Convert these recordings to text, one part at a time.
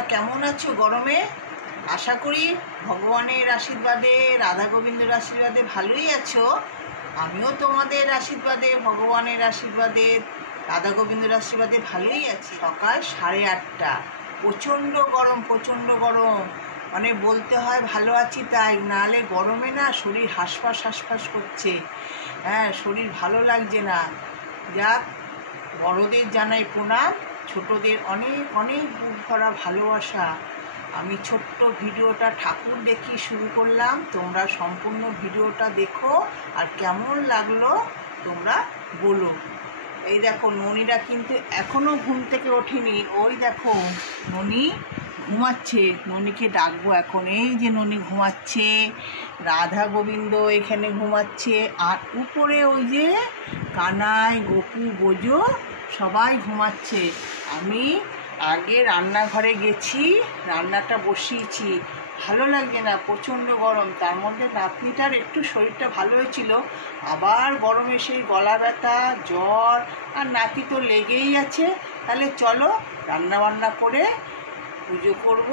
তোমরা কেমন আছো গরমে? আশা করি ভগবানের আশীর্বাদে, রাধা গোবিন্দের আশীর্বাদে ভালোই আছো। আমিও তোমাদের আশীর্বাদে, ভগবানের আশীর্বাদে, রাধা গোবিন্দের আশীর্বাদে ভালোই আছি। সকাল 8:30, প্রচণ্ড গরম, প্রচণ্ড গরম। মানে বলতে হয় ভালো আছি তাই, নাহলে গরমে না শরীর হাঁসফাঁস হাঁসফাঁস করছে। হ্যাঁ, শরীর ভালো লাগছে না। যাক, বড়দের জানাই প্রণাম, ছোটদের অনেক অনেক বুক ভরা ভালোবাসা। আমি ছোট্ট ভিডিওটা ঠাকুর দেখি শুরু করলাম, তোমরা সম্পূর্ণ ভিডিওটা দেখো আর কেমন লাগলো তোমরা বলো। এই দেখো, ননিরা কিন্তু এখনও ঘুম থেকে ওঠেনি। ওই দেখো ননি ঘুমাচ্ছে, ননিকে ডাকবো এখন। এই যে ননি ঘুমাচ্ছে, রাধা গোবিন্দ এখানে ঘুমাচ্ছে, আর উপরে ওই যে কানাই, গপু, বোজো সবাই ঘুমাচ্ছে। আমি আগে রান্নাঘরে গেছি, রান্নাটা বসিয়েছি। ভালো লাগছে না, প্রচণ্ড গরম। তার মধ্যে নাতনিটার একটু শরীরটা ভালো হয়েছিল, আবার গরমে সেই গলা ব্যথা, জ্বর, আর নাতি তো লেগেই আছে। তাহলে চলো রান্না বান্না করে পুজো করব,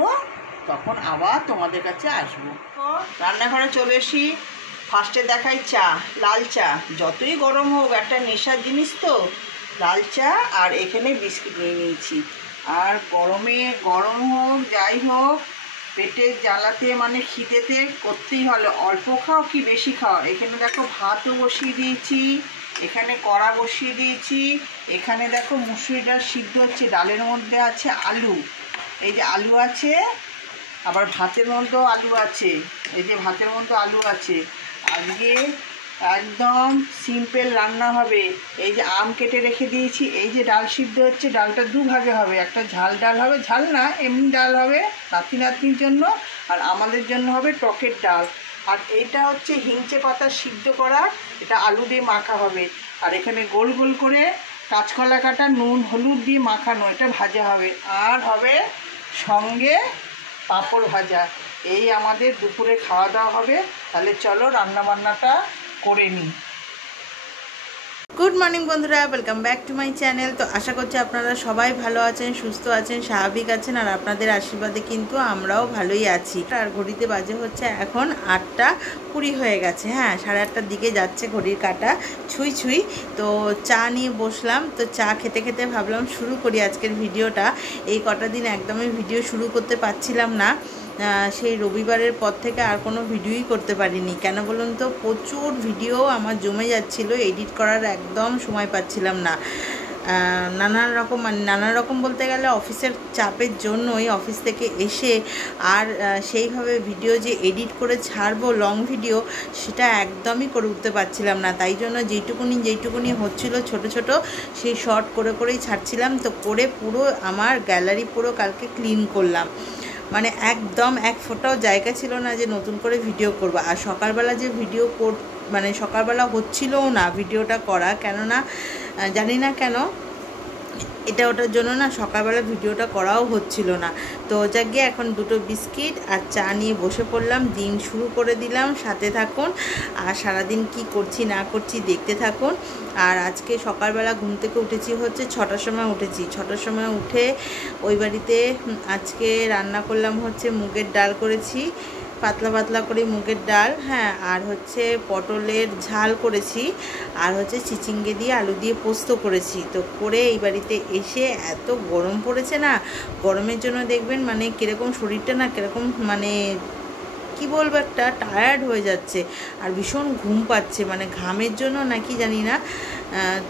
তখন আবার তোমাদের কাছে আসবো। রান্নাঘরে চলে এসি। ফার্স্টে দেখাই চা, লাল চা। যতই গরম হোক, একটা নেশার জিনিস তো, লাল চা আর এখানে বিস্কিট নিয়ে নিয়েছি। আর গরমে, গরম হোক যাই হোক, পেটের জ্বালাতে মানে খিদেতে করতেই হলো, অল্প খাও কি বেশি খাও। এখানে দেখো ভাতও বসিয়ে দিয়েছি, এখানে কড়া বসিয়ে দিয়েছি। এখানে দেখো মুসুরি ডাল সিদ্ধ হচ্ছে, ডালের মধ্যে আছে আলু। এই যে আলু আছে, আবার ভাতের মধ্যেও আলু আছে। এই যে ভাতের মধ্যে আলু আছে। আজকে একদম সিম্পল রান্না হবে। এই যে আম কেটে রেখে দিয়েছি। এই যে ডাল সিদ্ধ হচ্ছে, ডালটা দুভাগে হবে। একটা ঝাল ডাল হবে, ঝাল না এমনি ডাল হবে নাতির জন্য, আর আমাদের জন্য হবে টকের ডাল। আর এইটা হচ্ছে হিংচে পাতা সিদ্ধ করা, এটা আলু দিয়ে মাখা হবে। আর এখানে গোল গোল করে কাঁচকলা কাটা, নুন হলুদ দিয়ে মাখানো, এটা ভাজা হবে। আর হবে সঙ্গে পাঁপড় ভাজা। এই আমাদের দুপুরে খাওয়া দাওয়া হবে। তাহলে চলো রান্নাবান্নাটা করে নিই। গুড মর্নিং বন্ধুরা, welcome back to my channel. তো আশা করছি আপনারা সবাই ভালো আছেন, সুস্থ আছেন, স্বাভাবিক আছেন, আর আপনাদের আশীর্বাদে কিন্তু আমরাও ভালোই আছি। আর ঘড়িতে বাজে হচ্ছে এখন 8:20 হয়ে গেছে। হ্যাঁ, 8:30টার দিকে যাচ্ছে ঘড়ির কাঁটা ছুঁই ছুঁই। তো চা নিয়ে বসলাম। তো চা খেতে খেতে ভাবলাম শুরু করি আজকের ভিডিওটা। এই কটা দিন একদমই ভিডিও শুরু করতে পারছিলাম না। সেই রবিবারের পর থেকে আর কোনো ভিডিওই করতে পারিনি। কেন বলুন তো, প্রচুর ভিডিও আমার জমে যাচ্ছিলো, এডিট করার একদম সময় পাচ্ছিলাম না। নানান রকম বলতে গেলে অফিসের চাপের জন্যই অফিস থেকে এসে আর সেইভাবে ভিডিও যে এডিট করে ছাড়বো লং ভিডিও, সেটা একদমই করে উঠতে পারছিলাম না। তাই জন্য যেইটুকুনি হচ্ছিল ছোট ছোট, সেই শর্ট করেই ছাড়ছিলাম। তো করে পুরো আমার গ্যালারি পুরো কালকে ক্লিন করলাম। মানে একদম এক ফোঁটাও জায়গা ছিল না যে নতুন করে ভিডিও করব। আর সকালবেলা যে ভিডিও মানে সকালবেলা হচ্ছিলও না ভিডিওটা করা, কেননা জানি না কেন এটা ওটার জন্য না সকালবেলা ভিডিওটা করাও হচ্ছিল না। তো যাকে এখন দুটো বিস্কিট আর চা নিয়ে বসে পড়লাম, দিন শুরু করে দিলাম। সাথে থাকুন আর সারাদিন কি করছি না করছি দেখতে থাকুন। আর আজকে সকালবেলা ঘুম থেকে উঠেছি হচ্ছে 6টার সময় উঠেছি। 6টার সময় উঠে ওই বাড়িতে আজকে রান্না করলাম হচ্ছে মুগের ডাল করেছি, পাতলা পাতলা করে মুগের ডাল। হ্যাঁ, আর হচ্ছে পটলের ঝাল করেছি, আর হচ্ছে চিচিঙ্গে দিয়ে আলু দিয়ে পোস্ত করেছি। তো করে এই বাড়িতে এসে এত গরম পড়েছে না, গরমের জন্য দেখবেন মানে কীরকম শরীরটা না কীরকম মানে কি বলবো, একটা টায়ার্ড হয়ে যাচ্ছে আর ভীষণ ঘুম পাচ্ছে, মানে ঘামের জন্য নাকি জানি না।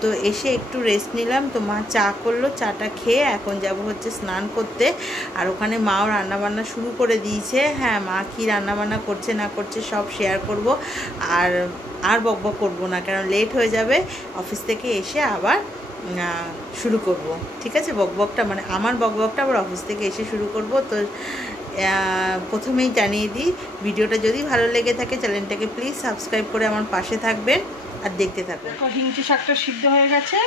তো এসে একটু রেস্ট নিলাম। তো মা চা করলো, চাটা খেয়ে এখন যাব হচ্ছে স্নান করতে। আর ওখানে মাও রান্নাবান্না শুরু করে দিয়েছে। হ্যাঁ, মা কি রান্নাবান্না করছে না করছে সব শেয়ার করব। আর বকবক করবো না, কারণ লেট হয়ে যাবে। অফিস থেকে এসে আবার শুরু করব। ঠিক আছে, বকবকটা মানে আমার বকবকটা আবার অফিস থেকে এসে শুরু করব। তো প্রথমেই জানিয়ে দিই, ভিডিওটা যদি ভালো লেগে থাকে চ্যানেলটাকে প্লিজ সাবস্ক্রাইব করে আমার পাশে থাকবেন আর দেখতে থাকুন। হিংচে শাকটা সিদ্ধ হয়ে গেছে,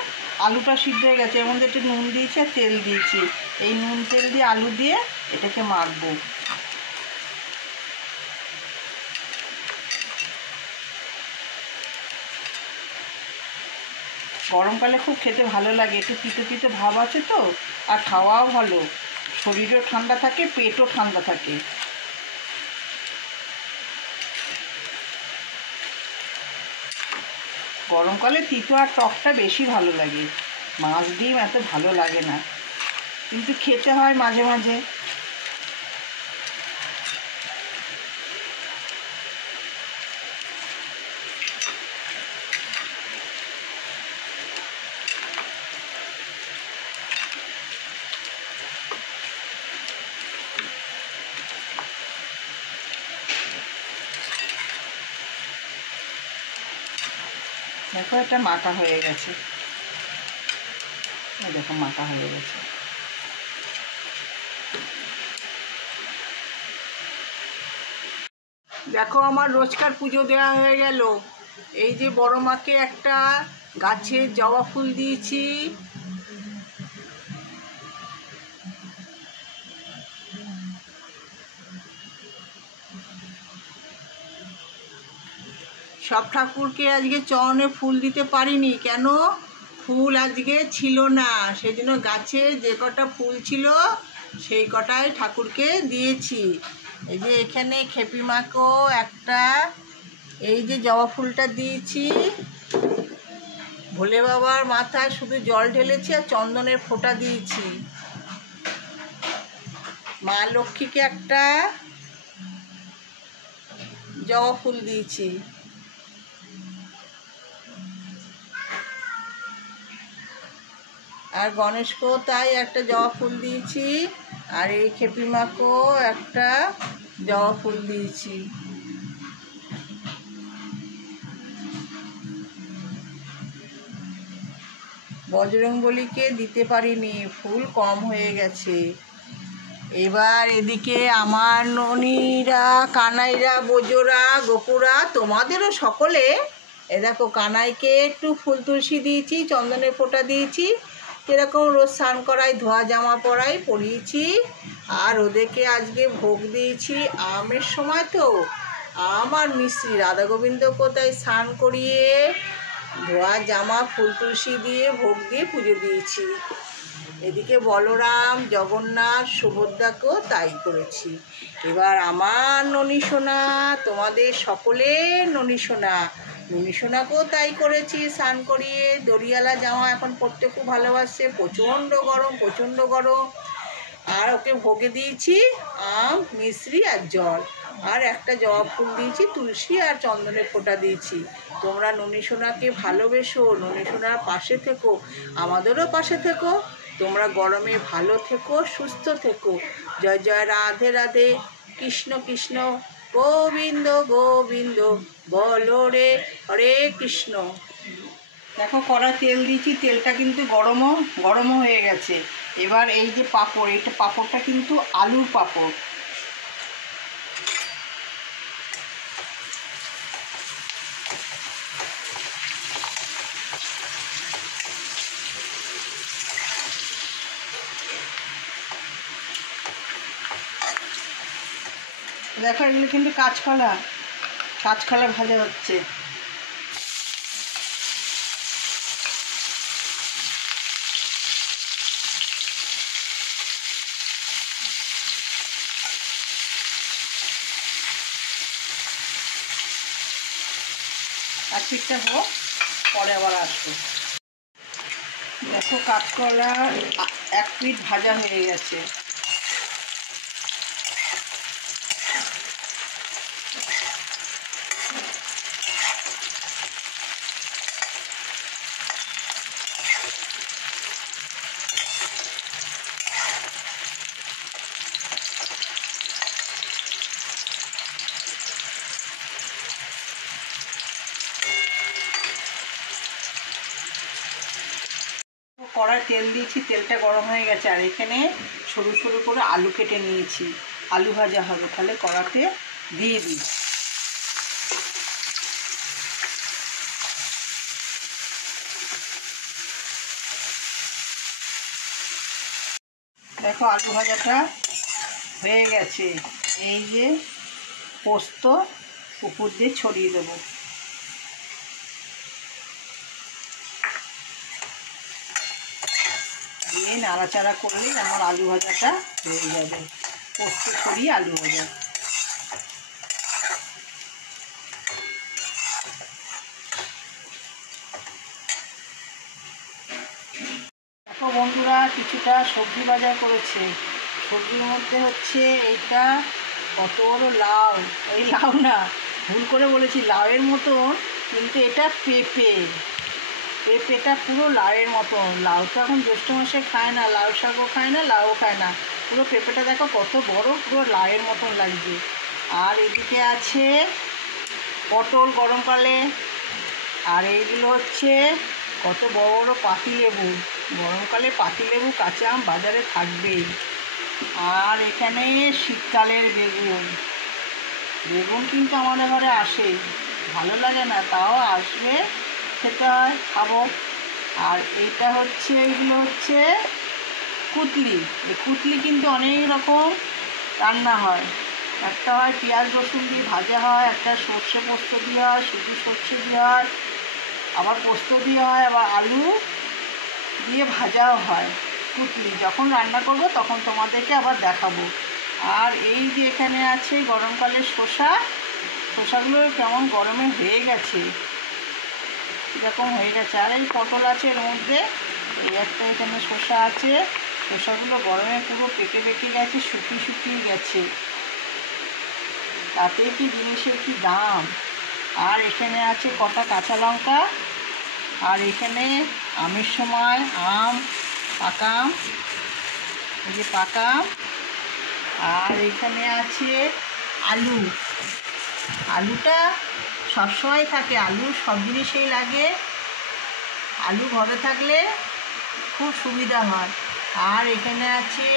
আলুটা সিদ্ধ হয়ে গেছে, এর মধ্যে একটু নুন দিয়েছি আর তেল দিয়েছি। এই নুন তেল দিয়ে আলু দিয়ে এটাকে মাখবো। গরমকালে খুব খেতে ভালো লাগে, একটু তিতো তিতো ভাব আছে তো, আর খাওয়াও ভালো। শরীরও ঠান্ডা থাকে, পেটও ঠান্ডা থাকে। গরমকালে তিতো আর টকটা বেশি ভালো লাগে, মাছ ডিম এত ভালো লাগে না, কিন্তু খেতে হয় মাঝে মাঝে। দেখো এটা মাখা হয়ে গেছে, দেখো মাখা হয়ে গেছে। দেখো আমার রোজকার পুজো দেওয়া হয়ে গেল। এই যে বড় মাকে একটা গাছের জবা ফুল দিয়েছি, সব ঠাকুরকে আজকে চরণে ফুল দিতে পারিনি, কেন? ফুল আজকে ছিল না, সেই জন্য গাছে যে কটা ফুল ছিল সেই কটাই ঠাকুরকে দিয়েছি। এই যে এখানে খেপি মাকেও একটা এই যে জবা ফুলটা দিয়েছি, ভোলে বাবার মাথায় শুধু জল ঢেলেছি আর চন্দনের ফোঁটা দিয়েছি। মা লক্ষ্মীকে একটা জবা ফুল দিয়েছি। আর গণেশকেও তাই একটা জবা ফুল দিয়েছি, আর এই খেপি মাকেও একটা জবা ফুল দিয়েছি। বজরংবলীকে দিতে পারিনি, ফুল কম হয়ে গেছে। এবার এদিকে আমার ননীরা, কানাইরা, বোজোরা, গোপুরা, তোমাদেরও সকলে, এ দেখো কানাইকে একটু ফুল তুলসী দিয়েছি, চন্দনের ফোঁটা দিয়েছি, এরকম রোজ স্নান করাই, ধোয়া জামা পরাই পরিয়েছি। আর ওদেরকে আজকে ভোগ দিয়েছি, আমের সময় তো আম আর মিশ্রি, রাধা গোবিন্দ কোথায় স্নান করিয়ে ধোয়া জামা ফুল তুলসী দিয়ে ভোগ দিয়ে পুজো দিয়েছি। এদিকে বলরাম, জগন্নাথ, সুভদ্রাকেও তাই করেছি। এবার আমার ননী সোনা, তোমাদের সকলের ননী সোনা, ননী সোনাকেও তাই করেছি, স্নান করিয়ে দড়িয়ালা জামা এখন পরতে খুব ভালোবাসে, প্রচণ্ড গরম, প্রচণ্ড গরম। আর ওকে ভোগে দিয়েছি আম, মিশ্রি আর জল, আর একটা জবা ফুল দিয়েছি, তুলসী আর চন্দনের ফোঁটা দিয়েছি। তোমরা ননী সোনাকে ভালোবেসো, ননী সোনার পাশে থেকো, আমাদেরও পাশে থেকো। তোমরা গরমে ভালো থেকো, সুস্থ থেকো। জয় জয় রাধে রাধে, কৃষ্ণ কৃষ্ণ গোবিন্দ গোবিন্দ, বলো রে হরে কৃষ্ণ। দেখো কড়া তেল দিয়েছি, তেলটা কিন্তু গরমও হয়ে গেছে। এবার এই যে পাঁপড়, এইটা পাঁপড়টা কিন্তু আলুর পাঁপড়। দেখো এগুলো কিন্তু কাঁচকলা ভাজা হচ্ছে। আর ঠিকটা হোক, পরে আবার আসবো। দেখো কাঁচকলা এক পিঠ ভাজা হয়ে গেছে। কড়ায় তেল দিয়েছি, তেলটা গরম হয়ে গেছে, আর এখানে সরু সরু করে আলু কেটে নিয়েছি, আলু ভাজা হবে, তাহলে কড়াতে দিয়ে দিই। দেখো আলু ভাজাটা হয়ে গেছে, এই যে পোস্ত উপর দিয়ে ছড়িয়ে দেবো। দিয়ে নাড়াচাড়া করলেই আমার আলু ভাজাটা হয়ে যাবে। পোস্ত ছড়িয়ে আলু ভাজা। দেখো বন্ধুরা, কিছুটা সবজি বাজার করেছে। সবজির মধ্যে হচ্ছে এইটা কত বড় লাউ, এই লাউ না, ভুল করে বলেছি, লাউয়ের মতন, কিন্তু এটা পেঁপে। পেঁপেটা পুরো লাউয়ের মতন। লাউ তো এখন জ্যৈষ্ঠ মাসে খায় না, লাউ শাকও খায় না, লাউও খায় না। পুরো পেঁপেটা দেখো কত বড়, পুরো লাউয়ের মতন লাগছে। আর এদিকে আছে পটল গরমকালে। আর এইগুলো হচ্ছে কত বড় বড় পাতিলেবু। গরমকালে পাতিলেবু কাঁচা আম বাজারে থাকবেই। আর এখানে শীতকালের বেগুন। বেগুন কিন্তু আমাদের ঘরে আসেই, ভালো লাগে না, তাও আসবে, খেতে হয়, খাবো। আর এইটা হচ্ছে, এগুলো হচ্ছে কুতলি। এই কুতলি কিন্তু অনেক রকম রান্না হয়। একটা হয় পেঁয়াজ রসুন দিয়ে ভাজা হয়, একটা সর্ষে পোস্ত দিয়ে হয়, শুধু সর্ষে দিয়ে হয়, আবার পোস্ত দিয়ে হয়, আবার আলু দিয়ে ভাজাও হয়। কুতলি যখন রান্না করব তখন তোমাদেরকে আবার দেখাবো। আর এই যে এখানে আছে গরমকালের শসা। শসাগুলো কেমন গরমে হয়ে গেছে, এরকম হয়ে গেছে। আর এই পটল আছে এর মধ্যে, এই একটা এখানে শসা আছে। শসাগুলো গরমে পুরো পেকে পেকে গেছে, শুকিয়ে শুকিয়ে গেছে। তাতে কি জিনিসের কি দাম। আর এখানে আছে কটা কাঁচা লঙ্কা। আর এখানে আমের সময় আম, পাকা আম, এই যে পাকা আম। আর এখানে আছে আলু। আলুটা সবসময় থাকে, আলু সব জিনিসেই লাগে। আলু ঘরে থাকলে খুব সুবিধা হয়। আর এখানে আছে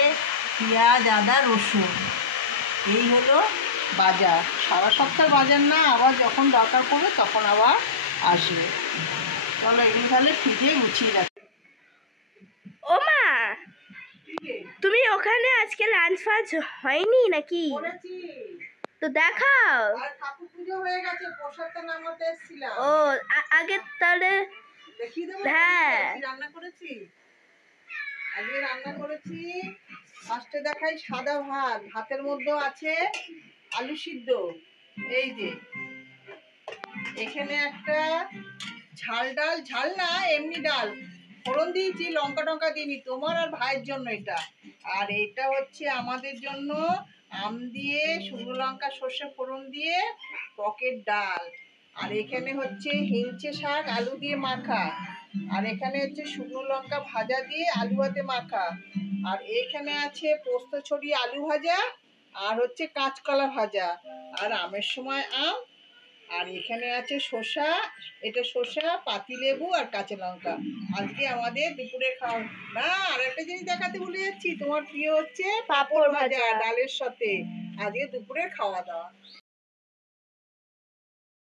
পেঁয়াজ, আদা, রসুন। এই হলো বাজার। সারা সপ্তাহ বাজার না, আবার যখন দরকার পড়বে তখন আবার আসবে। চলো এগুলো তাহলে ফ্রিজে গুছিয়ে রাখি। ও মা, তুমি ওখানে আজকে লাঞ্চ ফাঞ্চ হয়নি নাকি? করেছি। তো দেখাও। আর ঠাকুর পুজো হয়ে গেছে, প্রসাদটা নামাতে এসেছিলাম। ও আগে তাহলে দেখিয়ে দেবো। হ্যাঁ। কি রান্না করেছি আজকে? রান্না করেছি, ফার্স্টে দেখাই সাদা ভাত। ভাতের মধ্যে আছে আলু সিদ্ধ। এই যে এখানে একটা ঝাল ডাল, ঝাল না এমনি ডাল, ফোড়ন দিয়েছি, লঙ্কা টঙ্কা দিইনি, তোমার আর ভাইয়ের জন্য এটা। আর এটা হচ্ছে আমাদের জন্য আম দিয়ে শুকনো লঙ্কা সর্ষে ফোড়ন দিয়ে টকের ডাল। আর এখানে হচ্ছে হিংচে শাক আলু দিয়ে মাখা। আর এখানে হচ্ছে শুকনো লঙ্কা ভাজা দিয়ে আলু ভাতে মাখা। আর এখানে আছে পোস্ত ছড়িয়ে আলু ভাজা, আর হচ্ছে কাঁচকলা ভাজা, আর আমের সময় আম। আর এখানে আছে শসা, এটা শসা, পাতিলেবু আর কাঁচা লঙ্কা। আজকে আমাদের দুপুরে খাওয়া। না, আর একটা জিনিস দেখাতে ভুলে যাচ্ছি, তোমার প্রিয় হচ্ছে পাঁপড় ভাজা ডালের সাথে। আজকে দুপুরে খাওয়া দাওয়া।